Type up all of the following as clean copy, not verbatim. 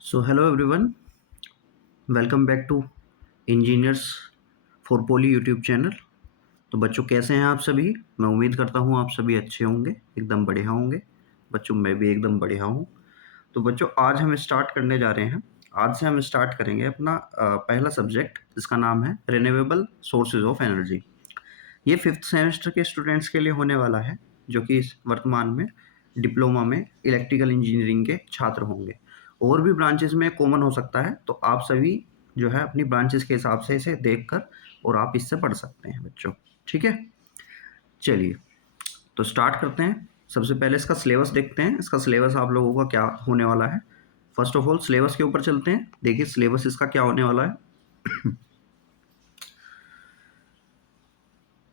So hello everyone, welcome back to engineers for poly YouTube channel. तो बच्चों कैसे हैं आप सभी? मैं उम्मीद करता हूँ आप सभी अच्छे होंगे, एकदम बढ़िया होंगे। बच्चों मैं भी एकदम बढ़िया हूँ। तो बच्चों आज हम स्टार्ट करने जा रहे हैं। आज से हम स्टार्ट करेंगे अपना पहला सब्जेक्ट जिसका नाम है रिन्यूएबल सोर्सेज ऑफ एनर्जी। ये 5th सेमेस्टर के स्टूडेंट्स के लिए होने वाला है, जो कि इस वर्तमान में डिप्लोमा में इलेक्ट्रिकल इंजीनियरिंग के छात्र होंगे। और भी ब्रांचेस में कॉमन हो सकता है, तो आप सभी जो है अपनी ब्रांचेस के हिसाब से इसे देखकर और आप इससे पढ़ सकते हैं बच्चों। ठीक है, चलिए तो स्टार्ट करते हैं। सबसे पहले इसका सिलेबस देखते हैं। इसका सिलेबस आप लोगों का क्या होने वाला है। फर्स्ट ऑफ ऑल सिलेबस के ऊपर चलते हैं। देखिए सिलेबस इसका क्या होने वाला है।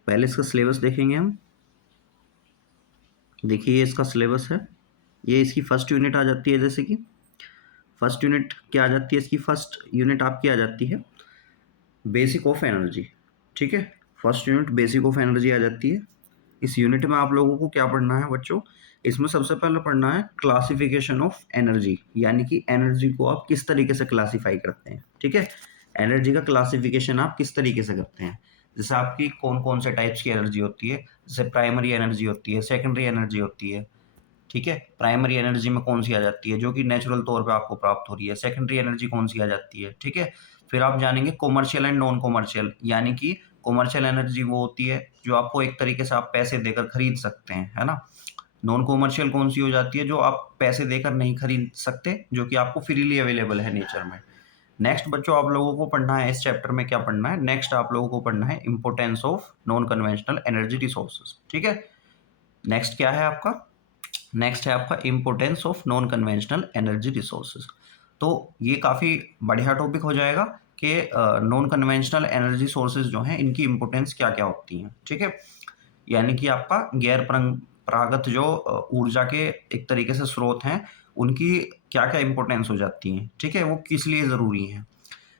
पहले इसका सिलेबस देखेंगे हम। देखिए ये इसका सिलेबस है। ये इसकी फर्स्ट यूनिट आ जाती है। जैसे कि फर्स्ट यूनिट क्या आ जाती है, इसकी फर्स्ट यूनिट आपकी आ जाती है बेसिक ऑफ एनर्जी। ठीक है, first unit basic of energy आ जाती है। इस यूनिट में आप लोगों को क्या पढ़ना है बच्चों? इसमें सबसे पहले पढ़ना है क्लासिफिकेशन ऑफ एनर्जी, यानी कि एनर्जी को आप किस तरीके से क्लासीफाई करते हैं। ठीक है, एनर्जी का क्लासिफिकेशन आप किस तरीके से करते हैं। जैसे आपकी कौन कौन से टाइप्स की एनर्जी होती है। जैसे प्राइमरी एनर्जी होती है, सेकेंडरी एनर्जी होती है। ठीक है, प्राइमरी एनर्जी में कौन सी आ जाती है जो कि नेचुरल तौर पे आपको प्राप्त हो रही है। सेकेंडरी एनर्जी कौन सी आ जाती है। ठीक है, फिर आप जानेंगे कॉमर्शियल एंड नॉन कॉमर्शियल, यानी कि कॉमर्शियल एनर्जी वो होती है जो आपको एक तरीके से आप पैसे देकर खरीद सकते हैं, है ना। नॉन कॉमर्शियल कौन सी हो जाती है जो आप पैसे देकर नहीं खरीद सकते, जो कि आपको फ्रीली अवेलेबल है नेचर में। नेक्स्ट बच्चों आप लोगों को पढ़ना है, इस चैप्टर में क्या पढ़ना है, नेक्स्ट आप लोगों को पढ़ना है importance of non conventional energy resources. ठीक है, नेक्स्ट क्या है आपका? नेक्स्ट है आपका importance of non conventional energy resources. तो ये काफ़ी बढ़िया टॉपिक हो जाएगा कि नॉन कन्वेंशनल एनर्जी सोर्सेज जो हैं इनकी इम्पोर्टेंस क्या क्या होती हैं। ठीक है, यानी कि आपका गैर परंपरागत जो ऊर्जा के एक तरीके से स्रोत हैं उनकी क्या क्या इम्पोर्टेंस हो जाती हैं। ठीक है, वो किस लिए ज़रूरी हैं।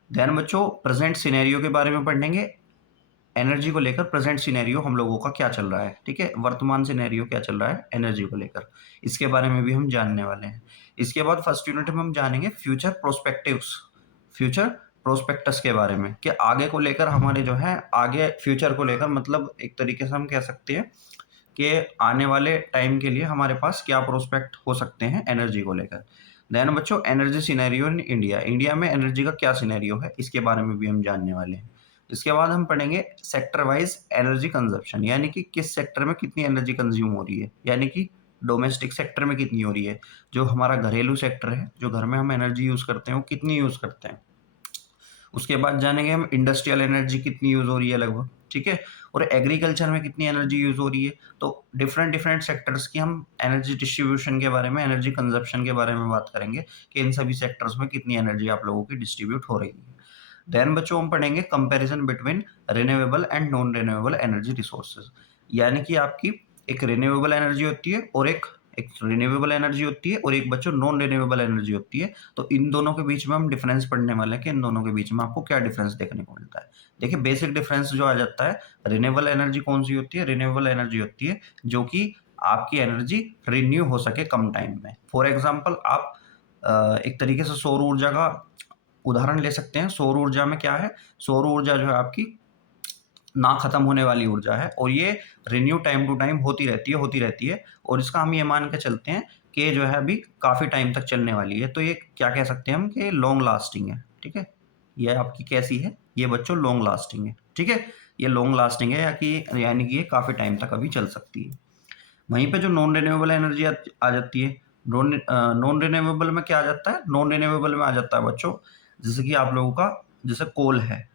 देन बच्चों प्रेजेंट सिनेरियो के बारे में पढ़ेंगे। एनर्जी को लेकर प्रेजेंट सिनेरियो हम लोगों का क्या चल रहा है। ठीक है, वर्तमान सिनेरियो क्या चल रहा है एनर्जी को लेकर, इसके बारे में भी हम जानने वाले हैं। इसके बाद फर्स्ट यूनिट में हम जानेंगे फ्यूचर प्रोस्पेक्टिव्स, फ्यूचर प्रोस्पेक्टस के बारे में कि आगे को लेकर हमारे जो है आगे फ्यूचर को लेकर, मतलब एक तरीके से हम कह सकते हैं कि आने वाले टाइम के लिए हमारे पास क्या प्रोस्पेक्ट हो सकते हैं एनर्जी को लेकर। देन बच्चों energy scenario in India, India में एनर्जी का क्या सिनेरियो है इसके बारे में भी हम जानने वाले हैं। इसके बाद हम पढ़ेंगे सेक्टर वाइज एनर्जी कंजप्शन, यानी कि किस सेक्टर में कितनी एनर्जी कंज्यूम हो रही है, यानी कि डोमेस्टिक सेक्टर में कितनी हो रही है, जो हमारा घरेलू सेक्टर है, जो घर में हम एनर्जी यूज़ करते हैं वो कितनी यूज़ करते हैं। उसके बाद जानेंगे हम इंडस्ट्रियल एनर्जी कितनी यूज़ हो रही है लगभग। ठीक है, और एग्रीकल्चर में कितनी एनर्जी यूज़ हो रही है। तो डिफरेंट डिफरेंट सेक्टर्स की हम एनर्जी डिस्ट्रीब्यूशन के बारे में, एनर्जी कंजप्शन के बारे में बात करेंगे कि इन सभी सेक्टर्स में कितनी एनर्जी आप लोगों की डिस्ट्रीब्यूट हो रही है। देन बच्चों हम पढ़ेंगे comparison between renewable and non renewable energy resources, यानी कि आपकी एक रिन्यूएबल एनर्जी होती है और एक एक रिन्यूएबल एनर्जी होती है और एक बच्चों नॉन रिन्यूएबल एनर्जी होती है। तो इन दोनों के बीच में हम डिफरेंस पढ़ने वाले हैं कि इन दोनों के बीच में आपको क्या डिफरेंस देखने को मिलता है। देखिए बेसिक डिफरेंस जो आ जाता है, रिन्यूएबल एनर्जी कौन सी होती है? रिन्यूएबल एनर्जी होती है जो कि आपकी एनर्जी रिन्यू हो सके कम टाइम में। फॉर एग्जाम्पल आप एक तरीके से सौर ऊर्जा का उदाहरण ले सकते हैं। सौर ऊर्जा में क्या है, सौर ऊर्जा जो है आपकी ना खत्म होने वाली ऊर्जा है और ये रिन्यू टाइम टू टाइम होती रहती है और इसका हम ये मान के चलते हैं कि जो है अभी काफ़ी टाइम तक चलने वाली है। तो ये क्या कह सकते हैं हम कि लॉन्ग लास्टिंग है। ठीक है, ये आपकी कैसी है? ये बच्चों लॉन्ग लास्टिंग है। ठीक है, ये लॉन्ग लास्टिंग है, या कि यानी कि ये काफ़ी टाइम तक अभी चल सकती है। वहीं पे जो नॉन रिन्यूएबल एनर्जी आ जाती है, नॉन रिन्यूएबल में क्या आ जाता है? नॉन रिन्यूएबल में आ जाता है बच्चों जैसे कि आप लोगों का जैसे कोल है,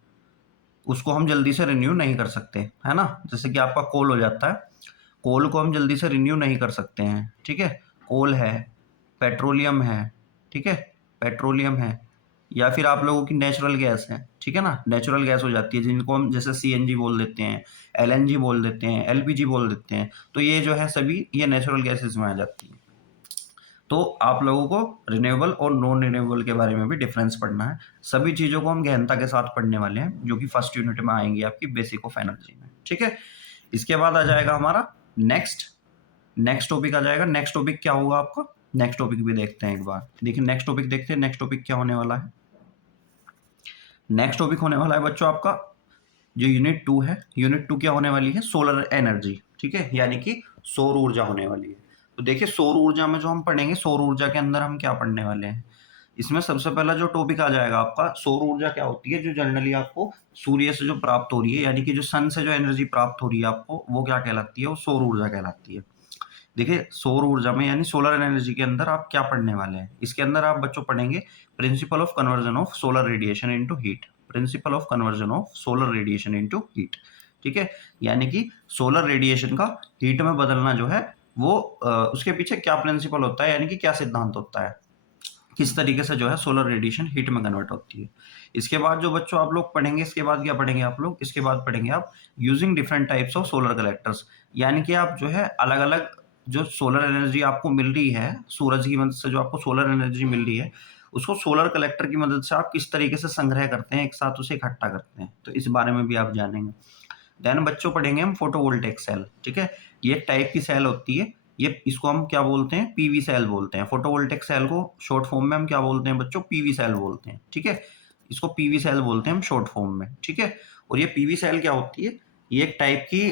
उसको हम जल्दी से रिन्यू नहीं कर सकते, है ना। जैसे कि आपका कोल हो जाता है, कोल को हम जल्दी से रिन्यू नहीं कर सकते हैं। ठीक है, कोल है, पेट्रोलियम है। ठीक है, पेट्रोलियम है, या फिर आप लोगों की नेचुरल गैस है। ठीक है ना, नेचुरल गैस हो जाती है जिनको हम जैसे सीएनजी बोल देते हैं, एलएनजी बोल देते हैं, एलपीजी बोल देते हैं। तो ये जो है सभी ये नेचुरल गैसेस में आ जाती है। तो आप लोगों को रिन्यूएबल और नॉन रिन्यूएबल के बारे में भी डिफरेंस पढ़ना है। सभी चीज़ों को हम गहनता के साथ पढ़ने वाले हैं जो कि फर्स्ट यूनिट में आएंगी आपकी बेसिक ऑफ एनर्जी में। ठीक है, इसके बाद आ जाएगा हमारा नेक्स्ट नेक्स्ट टॉपिक आ जाएगा। नेक्स्ट टॉपिक क्या होगा आपका? नेक्स्ट टॉपिक भी देखते हैं एक बार। देखिए नेक्स्ट टॉपिक देखते हैं, नेक्स्ट टॉपिक क्या होने वाला है। नेक्स्ट टॉपिक होने वाला है बच्चों आपका जो यूनिट 2 है। यूनिट 2 क्या होने वाली है, सोलर एनर्जी, ठीक है, यानी कि सौर ऊर्जा होने वाली है। तो देखिए सौर ऊर्जा में जो हम पढ़ेंगे, सौर ऊर्जा के अंदर हम क्या पढ़ने वाले हैं। इसमें सबसे पहला जो टॉपिक आ जाएगा आपका, सौर ऊर्जा क्या होती है, जो जनरली आपको सूर्य से जो प्राप्त हो रही है, यानी कि जो सन से जो एनर्जी प्राप्त हो रही है आपको, वो क्या कहलाती है, वो सौर ऊर्जा कहलाती है। देखिए सौर ऊर्जा में यानी सोलर एनर्जी के अंदर आप क्या पढ़ने वाले हैं, इसके अंदर आप बच्चों पढ़ेंगे principle of conversion of solar radiation into heat. Principle of conversion of solar radiation into heat, ठीक है, यानी कि सोलर रेडिएशन का हीट में बदलना जो है वो उसके पीछे क्या प्रिंसिपल होता है, यानी कि क्या सिद्धांत होता है, किस तरीके से जो है सोलर रेडिएशन हीट में कन्वर्ट होती है। इसके बाद जो बच्चों आप लोग पढ़ेंगे, इसके बाद क्या पढ़ेंगे आप लोग, इसके बाद पढ़ेंगे आप using different types of solar collectors, यानी कि आप जो है अलग अलग जो सोलर एनर्जी आपको मिल रही है सूरज की मदद से, जो आपको सोलर एनर्जी मिल रही है, उसको सोलर कलेक्टर की मदद से आप किस तरीके से संग्रह करते हैं, एक साथ उसे इकट्ठा करते हैं, तो इस बारे में भी आप जानेंगे। देन बच्चों पढ़ेंगे हम फोटोवोल्टेइक सेल, ठीक है, ये एक टाइप की सेल होती है, ये इसको हम क्या बोलते हैं, पीवी सेल बोलते हैं। फोटोवोल्टेइक सेल को शॉर्ट फॉर्म में हम क्या बोलते हैं बच्चों, पीवी सेल बोलते हैं, ठीक है, इसको पीवी सेल बोलते हैं हम शॉर्ट फॉर्म में, ठीक है। और ये पीवी सेल क्या होती है, ये एक टाइप की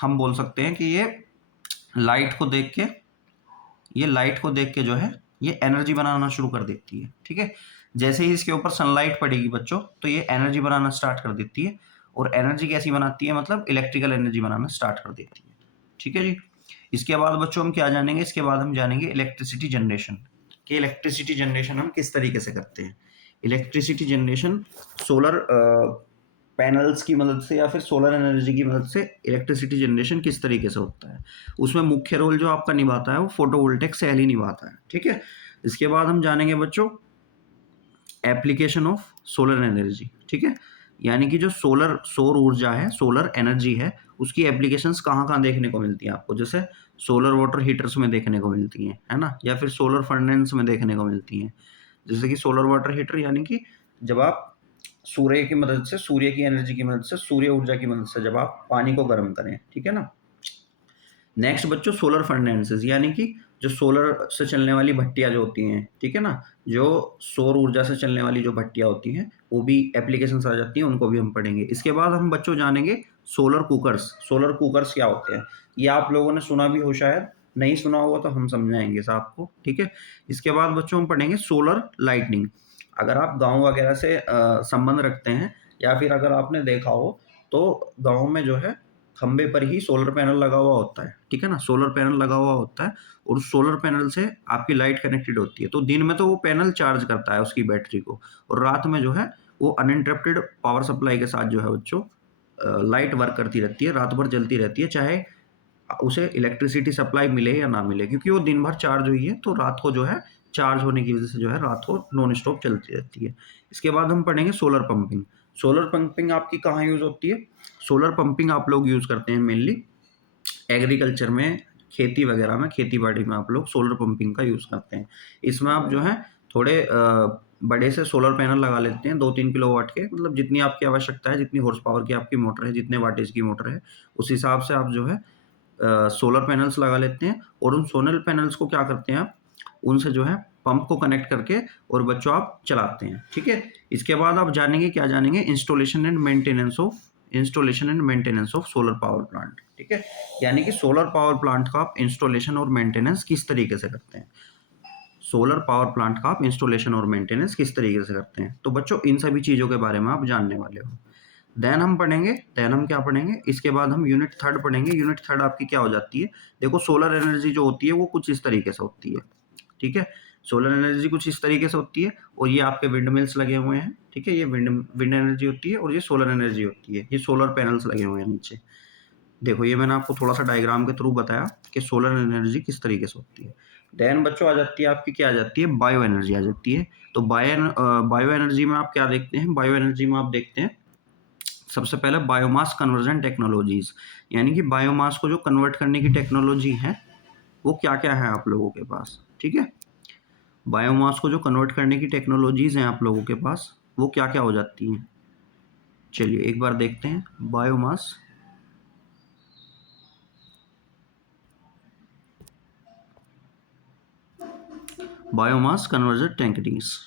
हम बोल सकते हैं कि ये लाइट को देख के, ये लाइट को देख के जो है ये एनर्जी बनाना शुरू कर देती है, ठीक है। जैसे ही इसके ऊपर सनलाइट पड़ेगी बच्चों, तो ये एनर्जी बनाना स्टार्ट कर देती है। और एनर्जी कैसी बनाती है, मतलब इलेक्ट्रिकल एनर्जी बनाना स्टार्ट कर देती है, ठीक है जी। इसके बाद बच्चों हम क्या जानेंगे, इसके बाद हम जानेंगे इलेक्ट्रिसिटी जनरेशन, कि इलेक्ट्रिसिटी जनरेशन हम किस तरीके से करते हैं। इलेक्ट्रिसिटी जनरेशन सोलर पैनल्स की मदद से या फिर सोलर एनर्जी की मदद से इलेक्ट्रिसिटी जनरेशन किस तरीके से होता है, उसमें मुख्य रोल जो आपका निभाता है वो फोटोवोल्टेइक सेल ही निभाता है, ठीक है। इसके बाद हम जानेंगे बच्चों एप्लीकेशन ऑफ सोलर एनर्जी, ठीक है, यानी कि जो सौर ऊर्जा है, सोलर एनर्जी है, उसकी एप्लीकेशंस कहाँ-कहाँ देखने को मिलती हैं आपको, जैसे सोलर वाटर हीटर्स में देखने को मिलती हैं, है ना? या फिर सोलर फर्नेस में देखने को मिलती हैं। जैसे कि सोलर वाटर हीटर यानी कि जब आप सूर्य की मदद से, सूर्य की एनर्जी की मदद से, सूर्य ऊर्जा की मदद से जब आप पानी को गर्म करें, ठीक है ना? नेक्स्ट बच्चों सोलर फर्नेसेस, यानी कि जो सोलर से चलने वाली भट्टियाँ जो होती हैं, ठीक है ना? जो सौर ऊर्जा से चलने वाली जो भट्टियाँ होती हैं, वो भी एप्लीकेशंस आ जाती हैं, उनको भी हम पढ़ेंगे। इसके बाद हम बच्चों जानेंगे सोलर कुकर्स। सोलर कुकर्स क्या होते हैं? ये आप लोगों ने सुना भी हो शायद, नहीं सुना होगा तो हम समझाएँगे इसे आपको, ठीक है? इसके बाद बच्चों हम पढ़ेंगे सोलर लाइटनिंग। अगर आप गाँव वगैरह से संबंध रखते हैं या फिर अगर आपने देखा हो, तो गाँव में जो है खंबे पर ही सोलर पैनल लगा हुआ होता है, ठीक है ना? सोलर पैनल लगा हुआ होता है और उस सोलर पैनल से आपकी लाइट कनेक्टेड होती है। तो दिन में तो वो पैनल चार्ज करता है उसकी बैटरी को, और रात में जो है वो अनइंटरप्टेड पावर सप्लाई के साथ जो है बच्चों लाइट वर्क करती रहती है, रात भर जलती रहती है, चाहे उसे इलेक्ट्रिसिटी सप्लाई मिले या ना मिले, क्योंकि वो दिन भर चार्ज हुई है, तो रात को जो है चार्ज होने की वजह से जो है रात को नॉन स्टॉप चलती रहती है। इसके बाद हम पढ़ेंगे सोलर पंपिंग। सोलर पंपिंग आपकी कहाँ यूज़ होती है? सोलर पंपिंग आप लोग यूज़ करते हैं मेनली एग्रीकल्चर में, खेती वगैरह में, खेती-बाड़ी में आप लोग सोलर पंपिंग का यूज़ करते हैं। इसमें आप जो है थोड़े बड़े से सोलर पैनल लगा लेते हैं 2-3 किलोवाट के, मतलब जितनी आपकी आवश्यकता है, जितनी हॉर्स पावर की आपकी मोटर है, जितने वाटेज की मोटर है, उस हिसाब से आप जो है सोलर पैनल्स लगा लेते हैं। और उन सोलर पैनल्स को क्या करते हैं आप, उनसे जो है पंप को कनेक्ट करके और बच्चों आप चलाते हैं, ठीक है। इसके बाद आप जानेंगे, क्या जानेंगे, installation and maintenance of solar power plant, ठीक है, यानी कि सोलर पावर प्लांट का आप इंस्टॉलेशन और मेंटेनेंस किस तरीके से करते हैं। सोलर पावर प्लांट का आप इंस्टॉलेशन और मेंटेनेंस किस तरीके से करते हैं, तो बच्चों इन सभी चीज़ों के बारे में आप जानने वाले हो। देन हम क्या पढ़ेंगे, इसके बाद हम यूनिट थर्ड पढ़ेंगे। यूनिट थर्ड आपकी क्या हो जाती है, देखो सोलर एनर्जी जो होती है वो कुछ इस तरीके से होती है, ठीक है। सोलर एनर्जी कुछ इस तरीके से होती है, और ये आपके विंड मिल्स लगे हुए हैं, ठीक है, ये विंड विंड एनर्जी होती है और ये सोलर एनर्जी होती है, ये सोलर पैनल्स लगे हुए हैं नीचे। देखो ये मैंने आपको थोड़ा सा डायग्राम के थ्रू बताया कि सोलर एनर्जी किस तरीके से होती है। देन बच्चों आ जाती है आपकी, क्या आ जाती है, बायो एनर्जी आ जाती है। तो बायो एनर्जी में आप क्या देखते हैं, बायो एनर्जी में आप देखते हैं सबसे पहले बायोमास कन्वर्जन टेक्नोलॉजीज, यानी कि बायोमास को जो कन्वर्ट करने की टेक्नोलॉजी है वो क्या क्या है आप लोगों के पास, ठीक है। बायोमास को जो कन्वर्ट करने की टेक्नोलॉजीज हैं आप लोगों के पास, वो क्या क्या हो जाती हैं, चलिए एक बार देखते हैं। Biomass, biomass conversion techniques,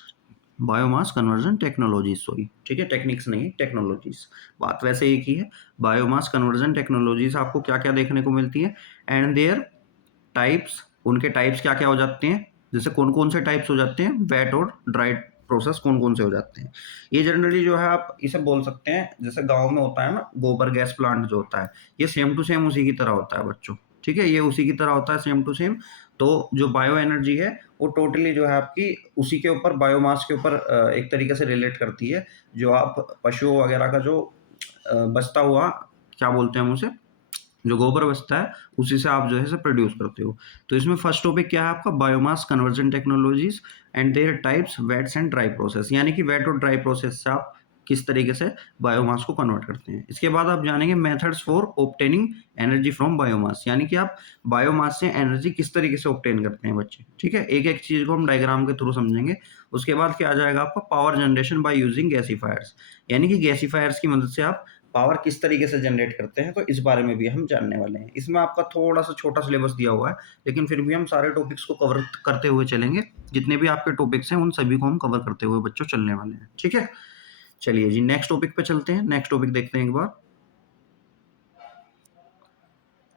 biomass conversion technologies, sorry, ठीक है, टेक्निक्स नहीं, टेक्नोलॉजीज, बात वैसे एक ही है। बायोमास कन्वर्जन टेक्नोलॉजीज आपको क्या क्या देखने को मिलती है, एंड देयर टाइप्स, उनके टाइप्स क्या क्या हो जाते हैं, जैसे कौन कौन से टाइप्स हो जाते हैं, वेट और ड्राइड प्रोसेस कौन कौन से हो जाते हैं। ये जनरली जो है आप इसे बोल सकते हैं, जैसे गांव में होता है ना गोबर गैस प्लांट जो होता है, ये सेम टू सेम उसी की तरह होता है बच्चों, ठीक है, ये उसी की तरह होता है सेम टू सेम। तो जो बायो एनर्जी है वो टोटली जो है आपकी उसी के ऊपर, बायोमास के ऊपर एक तरीके से रिलेट करती है। जो आप पशुओं वगैरह का जो बचता हुआ, क्या बोलते हैं हम उसे, जो गोबर बचता है उसी से आप जो है प्रोड्यूस करते हो। तो इसमें फर्स्ट टॉपिक क्या है आपका, biomass conversion technologies and their types, wets and dry process, यानी कि वेट और ड्राई प्रोसेस से आप किस तरीके से बायोमास को कन्वर्ट करते हैं। इसके बाद आप जानेंगे methods for obtaining energy from biomass, यानी कि आप बायोमास से एनर्जी किस तरीके से ऑब्टेन करते हैं बच्चे, ठीक है, एक एक चीज को हम डायग्राम के थ्रू समझेंगे। उसके बाद क्या आ जाएगा आपका, पावर जनरेशन बाय यूजिंग गैसीफायर्स, यानी कि गैसीफायर्स की मदद से आप पावर किस तरीके से जनरेट करते हैं, तो इस बारे में भी हम जानने वाले हैं। इसमें आपका थोड़ा सा छोटा सिलेबस दिया हुआ है, लेकिन फिर भी हम सारे टॉपिक्स को कवर करते हुए चलेंगे, जितने भी आपके टॉपिक्स हैं उन सभी को हम कवर करते हुए बच्चों चलने वाले हैं, ठीक है। चलिए जी नेक्स्ट टॉपिक पे चलते हैं, नेक्स्ट टॉपिक देखते हैं एक बार,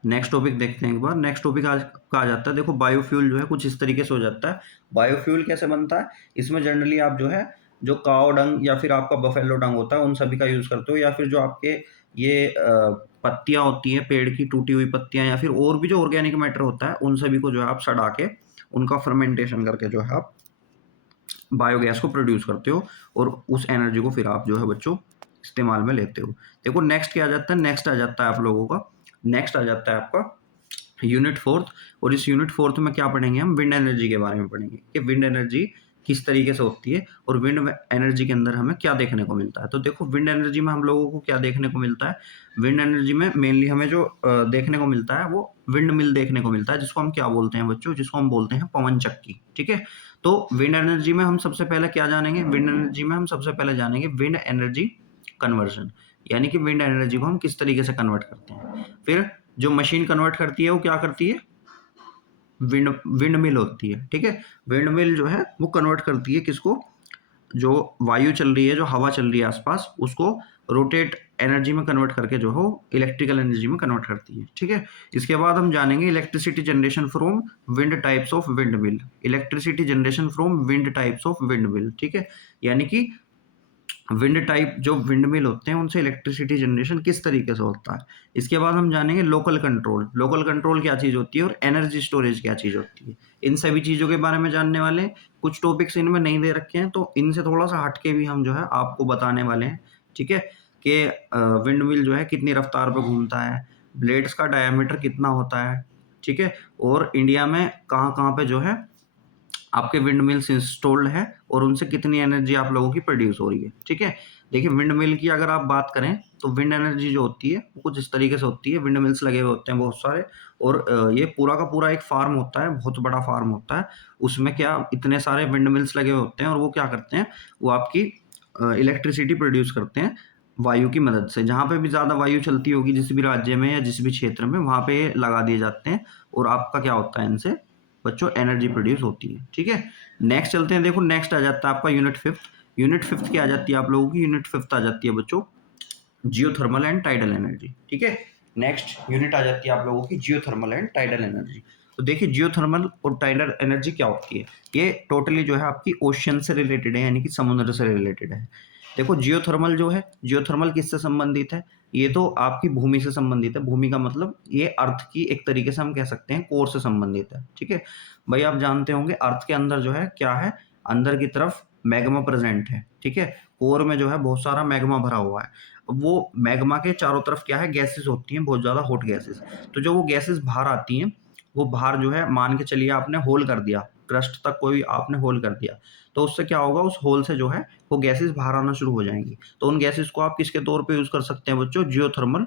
नेक्स्ट टॉपिक देखते हैं एक बार। नेक्स्ट टॉपिक आज का आ जाता है, देखो बायोफ्यूल जो है कुछ इस तरीके से हो जाता है। बायोफ्यूल कैसे बनता है, इसमें जनरली आप जो है जो काव डंग या फिर आपका बफेलो डंग होता है उन सभी का यूज करते हो, या फिर जो आपके ये पत्तियां होती हैं पेड़ की, टूटी हुई पत्तियां, या फिर और भी जो ऑर्गेनिक मैटर होता है उन सभी को जो है आप सड़ा के उनका फर्मेंटेशन करके जो है आप बायोगैस को प्रोड्यूस करते हो, और उस एनर्जी को फिर आप जो है बच्चों इस्तेमाल में लेते हो। देखो नेक्स्ट क्या आ जाता है, नेक्स्ट आ जाता है आप लोगों का, नेक्स्ट आ जाता है आपका यूनिट फोर्थ। और इस यूनिट फोर्थ में क्या पढ़ेंगे हम, विंड एनर्जी के बारे में पढ़ेंगे कि विंड एनर्जी किस तरीके से होती है और विंड एनर्जी के अंदर हमें क्या देखने को मिलता है। तो देखो विंड एनर्जी में हम लोगों को क्या देखने को मिलता है, विंड एनर्जी में मेनली हमें जो देखने को मिलता है वो विंड मिल देखने को मिलता है, जिसको हम क्या बोलते हैं बच्चों, जिसको हम बोलते हैं पवन चक्की, ठीक है। तो विंड एनर्जी में हम सबसे पहले क्या जानेंगे, विंड एनर्जी में हम सबसे पहले जानेंगे विंड एनर्जी कन्वर्जन, यानी कि विंड एनर्जी को हम किस तरीके से कन्वर्ट करते हैं। फिर जो मशीन कन्वर्ट करती है वो क्या करती है, विंड विंड मिल होती है, ठीक है। विंड मिल जो है वो कन्वर्ट करती है किसको, जो वायु चल रही है, जो हवा चल रही है आसपास, उसको रोटेट एनर्जी में कन्वर्ट करके जो हो इलेक्ट्रिकल एनर्जी में कन्वर्ट करती है, ठीक है। इसके बाद हम जानेंगे electricity generation from wind types of wind mill, electricity generation from wind types of wind mill, ठीक है, यानी कि विंड टाइप जो विंड मिल होते हैं उनसे इलेक्ट्रिसिटी जनरेशन किस तरीके से होता है। इसके बाद हम जानेंगे लोकल कंट्रोल, लोकल कंट्रोल क्या चीज़ होती है और एनर्जी स्टोरेज क्या चीज़ होती है। इन सभी चीज़ों के बारे में जानने वाले हैं। कुछ टॉपिक्स इनमें नहीं दे रखे हैं तो इनसे थोड़ा सा हट के भी हम जो है आपको बताने वाले हैं, ठीक है, कि विंड मिल जो है कितनी रफ्तार पर घूमता है, ब्लेड्स का डायमीटर कितना होता है, ठीक है, और इंडिया में कहाँ कहाँ पे जो है आपके विंड मिल्स इंस्टॉल्ड है और उनसे कितनी एनर्जी आप लोगों की प्रोड्यूस हो रही है, ठीक है। देखिए विंड मिल की अगर आप बात करें तो विंड एनर्जी जो होती है वो कुछ इस तरीके से होती है, विंड मिल्स लगे हुए होते हैं बहुत सारे, और ये पूरा का पूरा एक फार्म होता है, बहुत बड़ा फार्म होता है। उसमें क्या इतने सारे विंड मिल्स लगे हुए होते हैं और वो क्या करते हैं, वो आपकी इलेक्ट्रिसिटी प्रोड्यूस करते हैं वायु की मदद से। जहाँ पे भी ज़्यादा वायु चलती होगी जिस भी राज्य में या जिस भी क्षेत्र में, वहाँ पे लगा दिए जाते हैं और आपका क्या होता है, इनसे बच्चों एनर्जी प्रोड्यूस होती है, ठीक है। नेक्स्ट चलते हैं, देखो नेक्स्ट आ जाता है आपका यूनिट फिफ्थ। यूनिट फिफ्थ क्या आ जाती है आप लोगों की, यूनिट फिफ्थ आ जाती है बच्चों जियोथर्मल एंड टाइडल एनर्जी, ठीक है। नेक्स्ट यूनिट आ जाती है आप लोगों की जियोथर्मल एंड टाइडल एनर्जी। तो देखिए जियोथर्मल और टाइडल एनर्जी क्या होती है, ये टोटली जो है आपकी ओशन से रिलेटेड है, यानी कि समुद्र से रिलेटेड है। देखो जियोथर्मल जो है, जियोथर्मल किससे संबंधित है, ये तो आपकी भूमि से संबंधित है। भूमि का मतलब ये अर्थ की एक तरीके से हम कह सकते हैं कोर से संबंधित है, ठीक है। भाई आप जानते होंगे अर्थ के अंदर जो है क्या है, अंदर की तरफ मैग्मा प्रेजेंट है, ठीक है, कोर में जो है बहुत सारा मैग्मा भरा हुआ है। वो मैग्मा के चारों तरफ क्या है, गैसेस होती हैं, बहुत ज़्यादा हॉट गैसेस। तो जो वो गैसेस बाहर आती हैं, वो बाहर जो है मान के चलिए आपने होल कर दिया, क्रस्ट तक कोई आपने होल कर दिया, तो उससे क्या होगा, उस होल से जो है वो गैसेस बाहर आना शुरू हो जाएंगी। तो उन गैसेस को आप किसके तौर पे यूज़ कर सकते हैं बच्चों, जियोथर्मल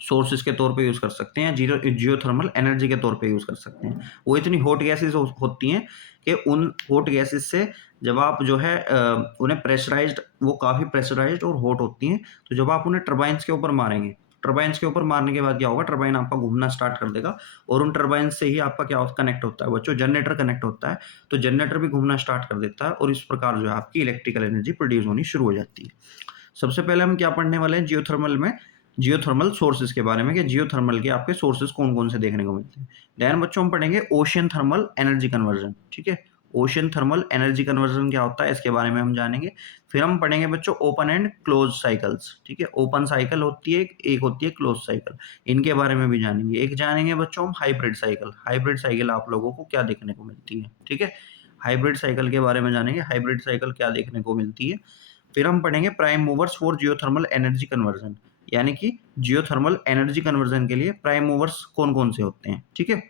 सोर्सेज के तौर पे यूज़ कर सकते हैं, जियोथर्मल एनर्जी के तौर पे यूज़ कर सकते हैं। वो इतनी हॉट गैसेस होती हैं कि उन हॉट गैसेस से जब आप जो है उन्हें प्रेशराइज्ड, वो काफ़ी प्रेशराइज्ड और हॉट होती हैं, तो जब आप उन्हें टरबाइन्स के ऊपर मारेंगे, टरबाइन्स के ऊपर मारने के बाद क्या होगा, टरबाइन आपका घूमना स्टार्ट कर देगा और उन टरबाइन से ही आपका क्या कनेक्ट होता है बच्चों, जनरेटर कनेक्ट होता है। तो जनरेटर भी घूमना स्टार्ट कर देता है और इस प्रकार जो है आपकी इलेक्ट्रिकल एनर्जी प्रोड्यूस होनी शुरू हो जाती है। सबसे पहले हम क्या पढ़ने वाले हैं जियोथर्मल में, जियोथर्मल सोर्सेज के बारे में कि जियोथर्मल के आपके सोर्सेज कौन कौन से देखने को मिलते हैं। देन बच्चों हम पढ़ेंगे ओशियन थर्मल एनर्जी कन्वर्जन। ठीक है, ओशियन थर्मल एनर्जी कन्वर्जन क्या होता है इसके बारे में हम जानेंगे। फिर हम पढ़ेंगे बच्चों ओपन एंड क्लोज साइकिल्स। ठीक है, ओपन साइकिल होती है एक होती है क्लोज साइकिल, इनके बारे में भी जानेंगे। एक जानेंगे बच्चों हम हाइब्रिड साइकिल। हाइब्रिड साइकिल आप लोगों को क्या देखने को मिलती है। ठीक है, हाइब्रिड साइकिल के बारे में जानेंगे, हाइब्रिड साइकिल क्या देखने को मिलती है। फिर हम पढ़ेंगे prime movers for geothermal energy conversion, यानी कि जियोथर्मल एनर्जी कन्वर्जन के लिए प्राइम मूवर्स कौन कौन से होते हैं। ठीक है,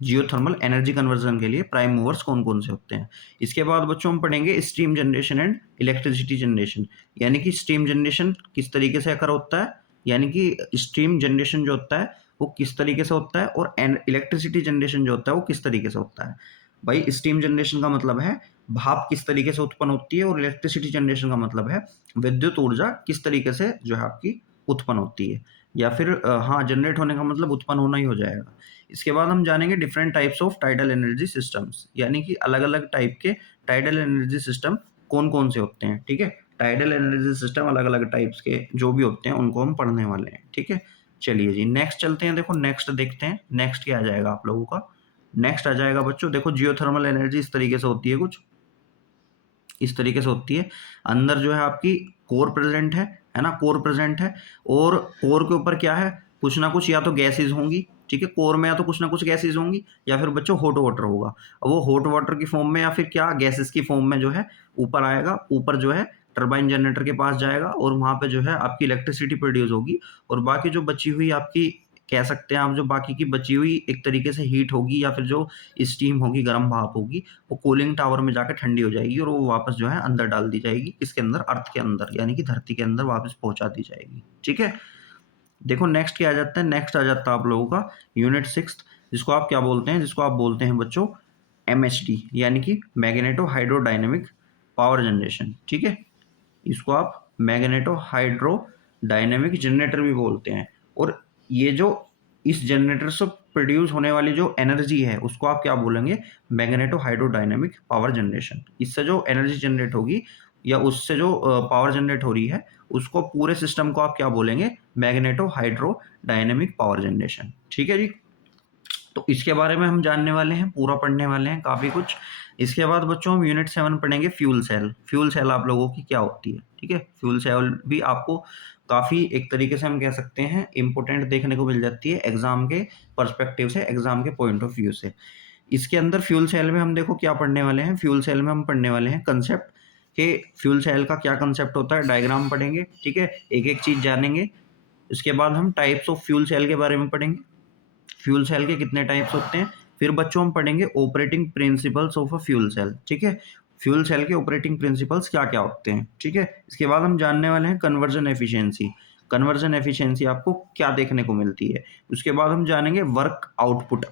जियोथर्मल एनर्जी कन्वर्जन के लिए प्राइम मूवर्स कौन कौन से होते हैं। इसके बाद बच्चों हम पढ़ेंगे steam generation and electricity generation, यानी कि स्टीम जनरेशन किस तरीके से अकर होता है, यानी कि स्टीम जनरेशन जो होता है वो किस तरीके से होता है और इलेक्ट्रिसिटी जनरेशन जो होता है वो किस तरीके से होता है। भाई स्टीम जनरेशन का मतलब है भाप किस तरीके से उत्पन्न होती है और इलेक्ट्रिसिटी जनरेशन का मतलब है विद्युत ऊर्जा किस तरीके से जो है आपकी उत्पन्न होती है, या फिर हाँ जनरेट होने का मतलब उत्पन्न होना ही हो जाएगा। इसके बाद हम जानेंगे different types of tidal energy systems, यानी कि अलग अलग टाइप के टाइडल एनर्जी सिस्टम कौन कौन से होते हैं। ठीक है, टाइडल एनर्जी सिस्टम अलग अलग टाइप्स के जो भी होते हैं उनको हम पढ़ने वाले हैं। ठीक है, चलिए जी नेक्स्ट चलते हैं। देखो नेक्स्ट देखते हैं, नेक्स्ट क्या आ जाएगा आप लोगों का। नेक्स्ट आ जाएगा बच्चों, देखो जियोथर्मल एनर्जी इस तरीके से होती है, कुछ इस तरीके से होती है। अंदर जो है आपकी कोर प्रेजेंट है ना, कोर प्रेजेंट है और कोर के ऊपर क्या है, कुछ ना कुछ या तो गैसेज होंगी। ठीक है, कोर में या तो कुछ ना कुछ गैसेज होंगी या फिर बच्चों हॉट वाटर होगा। अब वो हॉट वाटर की फॉर्म में या फिर क्या गैसेस की फॉर्म में जो है ऊपर आएगा, ऊपर जो है टरबाइन जनरेटर के पास जाएगा और वहाँ पे जो है आपकी इलेक्ट्रिसिटी प्रोड्यूस होगी। और बाकी जो बची हुई आपकी कह सकते हैं आप, जो बाकी की बची हुई एक तरीके से हीट होगी या फिर जो स्टीम होगी, गर्म भाप होगी, वो कूलिंग टावर में जाकर ठंडी हो जाएगी और वो वापस जो है अंदर डाल दी जाएगी, इसके अंदर अर्थ के अंदर यानी कि धरती के अंदर वापस पहुंचा दी जाएगी। ठीक है, देखो नेक्स्ट क्या आ जाता है, नेक्स्ट आ जाता है आप लोगों का यूनिट 6, जिसको आप क्या बोलते हैं, जिसको आप बोलते हैं बच्चों MHD, यानी कि मैग्नेटो हाइड्रोडायनेमिक पावर जनरेशन। ठीक है, इसको आप मैग्नेटो हाइड्रोडायनेमिक जनरेटर भी बोलते हैं। और ये जो इस जनरेटर से प्रोड्यूस होने वाली जो एनर्जी है उसको आप क्या बोलेंगे, मैग्नेटो हाइड्रोडायनेमिक पावर जनरेशन। इससे जो एनर्जी जनरेट होगी या उससे जो पावर जनरेट हो रही है उसको पूरे सिस्टम को आप क्या बोलेंगे, मैग्नेटो हाइड्रोडायनेमिक पावर जनरेशन। ठीक है जी, तो इसके बारे में हम जानने वाले हैं, पूरा पढ़ने वाले हैं काफ़ी कुछ। इसके बाद बच्चों हम यूनिट 7 पढ़ेंगे फ्यूल सेल। फ्यूल सेल आप लोगों की क्या होती है। ठीक है, फ्यूल सेल भी आपको काफ़ी एक तरीके से हम कह सकते हैं इम्पोर्टेंट देखने को मिल जाती है एग्जाम के पर्सपेक्टिव से, एग्जाम के पॉइंट ऑफ व्यू से। इसके अंदर फ्यूल सेल में हम देखो क्या पढ़ने वाले हैं, फ्यूल सेल में हम पढ़ने वाले हैं कंसेप्ट कि फ्यूल सेल का क्या कंसेप्ट होता है, डायग्राम पढ़ेंगे। ठीक है, एक एक चीज़ जानेंगे। इसके बाद हम टाइप्स ऑफ फ्यूल सेल के बारे में पढ़ेंगे, फ्यूल सेल के कितने टाइप्स होते हैं। फिर बच्चों हम पढ़ेंगे operating principles of a fuel cell. ठीक है, फ्यूल सेल के ऑपरेटिंग प्रिंसिपल्स क्या क्या होते हैं। ठीक है, इसके बाद हम जानने वाले हैं कन्वर्जन एफिशिएंसी। कन्वर्जन एफिशिएंसी आपको क्या देखने को मिलती है। उसके बाद हम जानेंगे वर्क आउटपुट।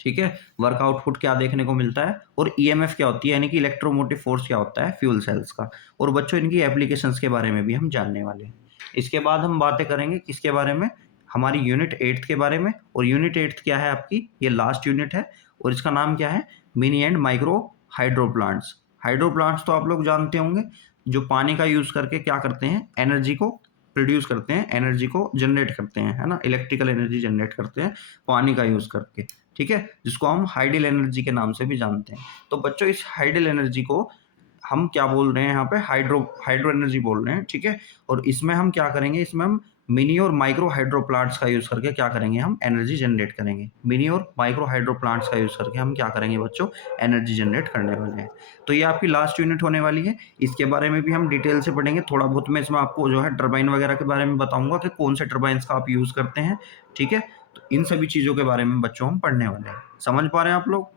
ठीक है, वर्क आउटपुट क्या देखने को मिलता है और ईएमएफ क्या होती है, यानी कि इलेक्ट्रोमोटिव फोर्स क्या होता है फ्यूल सेल्स का। और बच्चों इनकी एप्लीकेशंस के बारे में भी हम जानने वाले हैं। इसके बाद हम बातें करेंगे किसके बारे में, हमारी यूनिट 8 के बारे में। और यूनिट 8 क्या है आपकी, ये लास्ट यूनिट है और इसका नाम क्या है, mini and micro hydro plants. Hydro plants तो आप लोग जानते होंगे, जो पानी का यूज करके क्या करते हैं, एनर्जी को प्रोड्यूस करते हैं, एनर्जी को जनरेट करते हैं, है ना, इलेक्ट्रिकल एनर्जी जनरेट करते हैं पानी का यूज करके। ठीक है, जिसको हम हाइडल एनर्जी के नाम से भी जानते हैं। तो बच्चों इस हाइडल एनर्जी को हम क्या बोल रहे हैं यहाँ पे, हाइड्रो एनर्जी बोल रहे हैं। ठीक है, और इसमें हम क्या करेंगे, इसमें हम मिनी और माइक्रो हाइड्रो प्लांट्स का यूज करके क्या करेंगे, हम एनर्जी जनरेट करेंगे। मिनी और माइक्रो हाइड्रो प्लांट्स का यूज करके हम क्या करेंगे बच्चों, एनर्जी जनरेट करने वाले हैं। तो ये आपकी लास्ट यूनिट होने वाली है, इसके बारे में भी हम डिटेल से पढ़ेंगे। थोड़ा बहुत मैं इसमें आपको जो है टरबाइन वगैरह के बारे में बताऊंगा कि कौन से टरबाइन्स का आप यूज करते हैं। ठीक है, तो इन सभी चीज़ों के बारे में बच्चों हम पढ़ने वाले हैं। समझ पा रहे हैं आप लोग।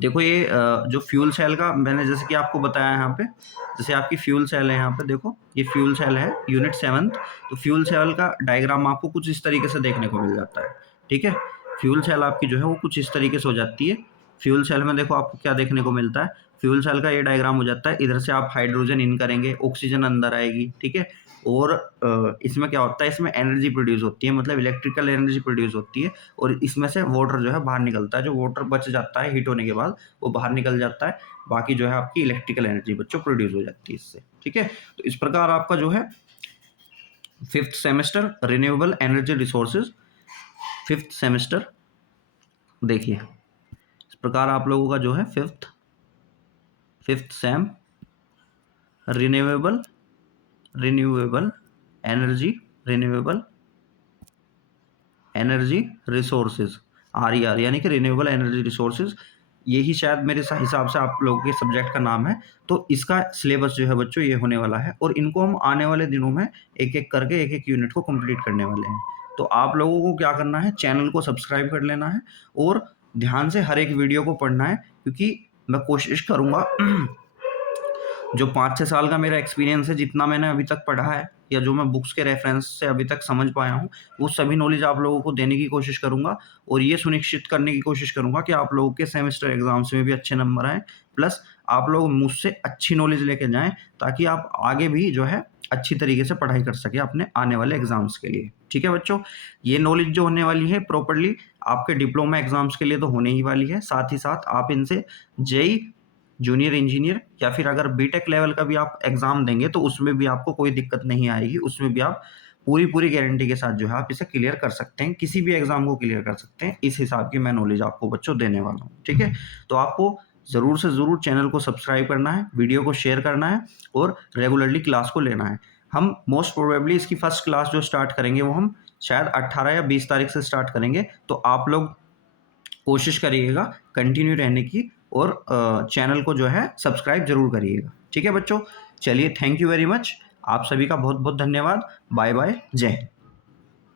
देखो ये जो फ्यूल सेल का मैंने जैसे कि आपको बताया यहाँ पे, जैसे आपकी फ्यूल सेल है यहाँ पे देखो, ये फ्यूल सेल है यूनिट 7। तो फ्यूल सेल का डायग्राम आपको कुछ इस तरीके से देखने को मिल जाता है। ठीक है, फ्यूल सेल आपकी जो है वो कुछ इस तरीके से हो जाती है। फ्यूल सेल में देखो आपको क्या देखने को मिलता है, फ्यूल सेल का ये डायग्राम हो जाता है। इधर से आप हाइड्रोजन इन करेंगे, ऑक्सीजन अंदर आएगी, ठीक है। और इसमें क्या होता है, इसमें एनर्जी प्रोड्यूस होती है, मतलब इलेक्ट्रिकल एनर्जी प्रोड्यूस होती है, और इसमें से वाटर जो है बाहर निकलता है। जो वाटर बच जाता है हीट होने के बाद वो बाहर निकल जाता है, बाकी जो है आपकी इलेक्ट्रिकल एनर्जी बच्चों प्रोड्यूस हो जाती है इससे, ठीक है। तो इस प्रकार आपका जो है 5th semester renewable energy resources 5th semester देखिए, इस प्रकार आप लोगों का जो है fifth sem renewable energy resources RER यानी कि रिन्यूएबल एनर्जी रिसोर्सेज, यही शायद मेरे हिसाब से आप लोगों के सब्जेक्ट का नाम है। तो इसका सिलेबस जो है बच्चों ये होने वाला है, और इनको हम आने वाले दिनों में एक एक करके एक एक यूनिट को कंप्लीट करने वाले हैं। तो आप लोगों को क्या करना है, चैनल को सब्सक्राइब कर लेना है और ध्यान से हर एक वीडियो को पढ़ना है, क्योंकि मैं कोशिश करूँगा जो 5-6 साल का मेरा एक्सपीरियंस है, जितना मैंने अभी तक पढ़ा है या जो मैं बुक्स के रेफरेंस से अभी तक समझ पाया हूँ, वो सभी नॉलेज आप लोगों को देने की कोशिश करूँगा, और ये सुनिश्चित करने की कोशिश करूँगा कि आप लोगों के सेमेस्टर एग्जाम्स में भी अच्छे नंबर आएँ, प्लस आप लोग मुझसे अच्छी नॉलेज लेके जाएँ, ताकि आप आगे भी जो है अच्छी तरीके से पढ़ाई कर सकें अपने आने वाले एग्जाम्स के लिए, ठीक है बच्चों। ये नॉलेज जो होने वाली है प्रॉपरली आपके डिप्लोमा एग्जाम्स के लिए तो होने ही वाली है, साथ ही साथ आप इनसे जेईई, जूनियर इंजीनियर या फिर अगर बीटेक लेवल का भी आप एग्ज़ाम देंगे तो उसमें भी आपको कोई दिक्कत नहीं आएगी, उसमें भी आप पूरी गारंटी के साथ जो है आप इसे क्लियर कर सकते हैं, किसी भी एग्ज़ाम को क्लियर कर सकते हैं। इस हिसाब की मैं नॉलेज आपको बच्चों देने वाला हूँ, ठीक है। तो आपको ज़रूर से ज़रूर चैनल को सब्सक्राइब करना है, वीडियो को शेयर करना है और रेगुलरली क्लास को लेना है। हम मोस्ट प्रोबेबली इसकी फर्स्ट क्लास जो स्टार्ट करेंगे वो हम शायद 18 या 20 तारीख से स्टार्ट करेंगे, तो आप लोग कोशिश करिएगा कंटिन्यू रहने की, और चैनल को जो है सब्सक्राइब जरूर करिएगा, ठीक है बच्चों। चलिए, थैंक यू वेरी मच, आप सभी का बहुत बहुत धन्यवाद। बाय बाय, जय हिंद।